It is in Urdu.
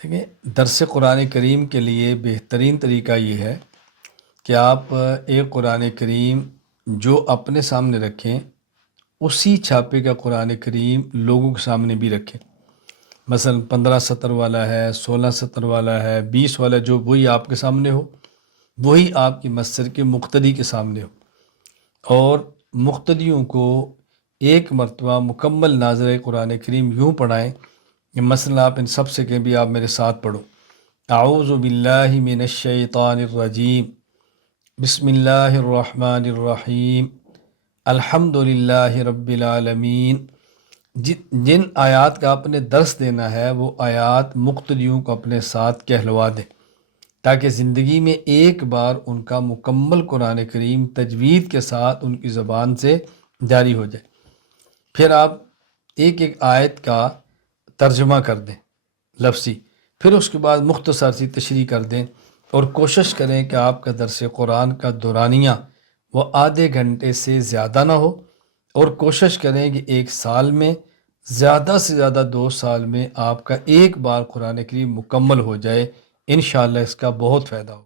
دیکھیں، درس قرآن کریم کے لیے بہترین طریقہ یہ ہے کہ آپ ایک قرآن کریم جو اپنے سامنے رکھیں اسی چھاپے کا قرآن کریم لوگوں کے سامنے بھی رکھیں۔ مثلا 15 سطر والا ہے، 16 سطر والا ہے، 20 والا، جو وہی آپ کے سامنے ہو، وہی آپ کی مسجد کے مقتدی کے سامنے ہو، اور مقتدیوں کو ایک مرتبہ مکمل ناظر قرآن کریم یوں پڑھائیں کہ مثلا آپ ان سب سے کہیں بھی آپ میرے ساتھ پڑھو: اعوذ باللہ من الشیطان الرجیم، بسم اللہ الرحمن الرحیم، الحمد للہ رب العالمین۔ جن آیات کا آپ نے درس دینا ہے وہ آیات مقتدیوں کو اپنے ساتھ کہلوا دیں، تاکہ زندگی میں ایک بار ان کا مکمل قرآن کریم تجوید کے ساتھ ان کی زبان سے جاری ہو جائے۔ پھر آپ ایک ایک آیت کا ترجمہ کر دیں لفظی، پھر اس کے بعد مختصر سی تشریح کر دیں، اور کوشش کریں کہ آپ کا درس قرآن کا دورانیہ وہ آدھے گھنٹے سے زیادہ نہ ہو، اور کوشش کریں کہ ایک سال میں زیادہ سے زیادہ 2 سال میں آپ کا ایک بار قرآن کریم مکمل ہو جائے۔ انشاءاللہ اس کا بہت فائدہ ہو۔